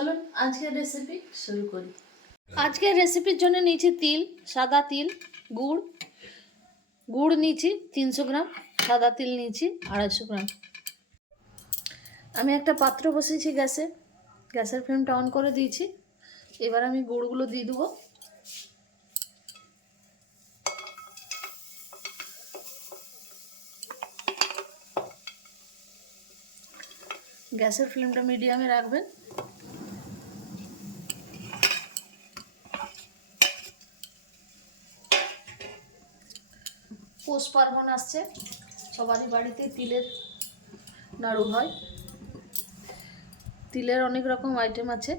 চলুন আজকের রেসিপি শুরু করি। আজকের রেসিপির জন্য নিয়েছি তিল, সাদা তিল, গুড়। গুড় নিয়েছি তিনশো গ্রাম, সাদা তিল নিয়েছি আড়াইশো গ্রাম। আমি একটা পাত্র বসিয়েছি গ্যাসে, গ্যাসের ফ্লেমটা অন করে দিয়েছি। এবার আমি গুড়গুলো দিয়ে দেবো। গ্যাসের ফ্লেমটা মিডিয়ামে রাখবেন। পৌষ পার্বণ আসছে, সবারই বাড়িতে তিলের নাড়ু হয়। তিলের অনেক রকম আইটেম আছে।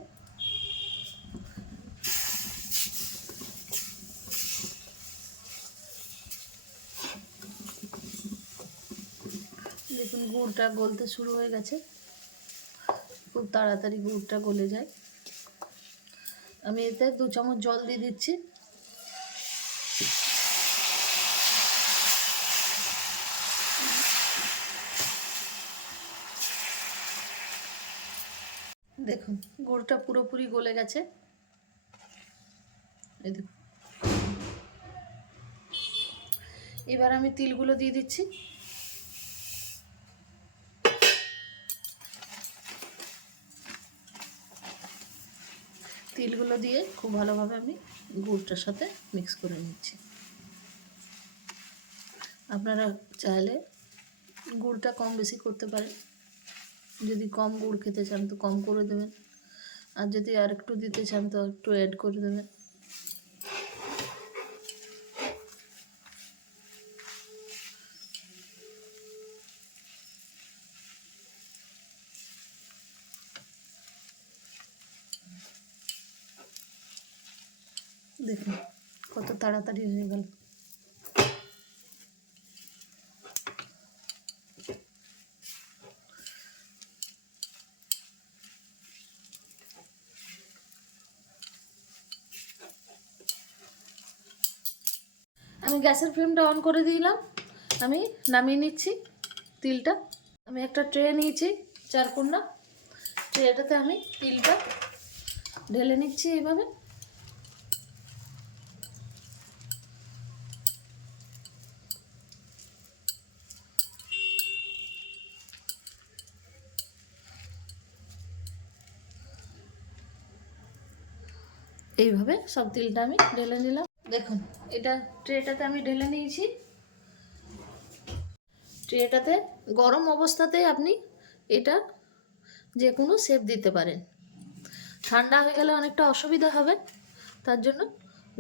দেখুন, গুড়টা গলতে শুরু হয়ে গেছে। খুব তাড়াতাড়ি গুড়টা গলে যায়। আমি এতে দু চামচ জল দিয়ে দিচ্ছি। দেখুন, গুড়টা পুরোপুরি গলে গেছে। এবার আমি তিলগুলো দিয়ে দিচ্ছি। তিলগুলো দিয়ে খুব ভালোভাবে আমি গুড়টার সাথে মিক্স করে নিচ্ছি। আপনারা চাইলে গুড়টা কম বেশি করতে পারেন। যদি কম গুড় খেতে চান তো কম করে দেবেন। আর যদি আর একটু দিতে চান তো একটু অ্যাড করে দেবেন। দেখুন, কত তাড়াতাড়ি হয়ে গেল। আমি গ্যাসের ফ্লেমটা অন করে দিলাম। আমি নামিয়ে নিচ্ছি তিলটা। আমি একটা ট্রে নিয়েছি, চারকোনা। ট্রেটাতে আমি তিলটা ঢেলে নিচ্ছি এইভাবে এইভাবে সব তিলটা আমি ঢেলে নিলাম। দেখুন, এটা ট্রেটাতে আমি ঢেলে নিয়েছি। ট্রেটাতে গরম অবস্থাতে আপনি এটা যে কোনো শেপ দিতে পারেন। ঠান্ডা হয়ে গেলে অনেকটা অসুবিধা হবে, তার জন্য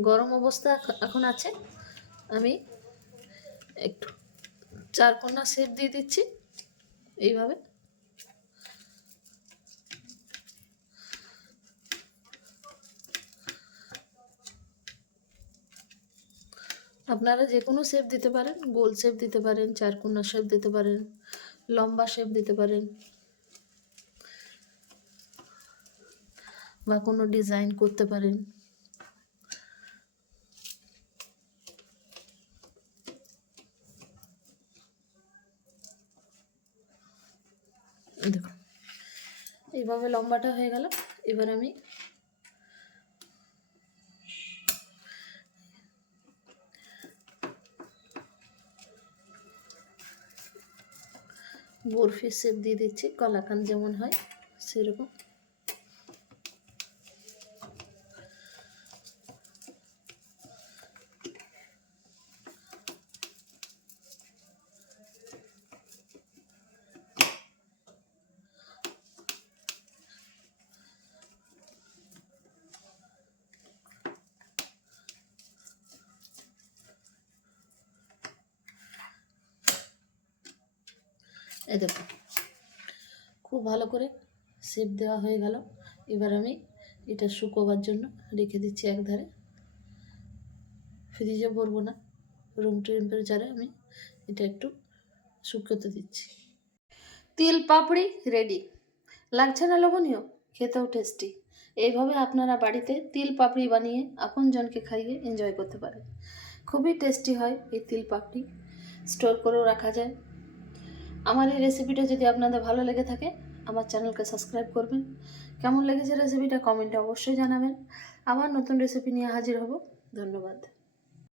গরম অবস্থা এখন আছে। আমি একটু চারকোনা শেপ দিয়ে দিচ্ছি, এইভাবে। আপনারা যে কোনো শেপ দিতে পারেন, গোল শেপ দিতে পারেন চারকোনা শেপ দিতে পারেন, লম্বা শেপ দিতে পারেন, বা কোনো ডিজাইন করতে পারেন। দেখুন, এইভাবে লম্বাটা হয়ে গেল। এবার আমি বরফির শেপ দিয়ে দিচ্ছি কলাকান যেমন হয় সেরকম। এই দেখো, খুব ভালো করে শেপ দেওয়া হয়ে গেল। এবার আমি এটা শুকোবার জন্য রেখে দিচ্ছি একধারে। ফ্রিজে ভরবো না রুম টেম্পারেচারে আমি এটা একটু শুকোতে দিচ্ছি। তিল পাপড়ি রেডি লাগছে না লবণীয় খেতেও টেস্টি এইভাবে আপনারা বাড়িতে তিল পাপড়ি বানিয়ে আপনজনকে খাইয়ে এনজয় করতে পারেন। খুবই টেস্টি হয় এই তিল পাপড়ি। স্টোর করেও রাখা যায়। আমার এই রেসিপিটা যদি আপনাদের ভালো লেগে থাকে, আমার চ্যানেলকে সাবস্ক্রাইব করবেন। কেমন লেগেছে রেসিপিটা কমেন্টে অবশ্যই জানাবেন। আবার নতুন রেসিপি নিয়ে হাজির হব। ধন্যবাদ।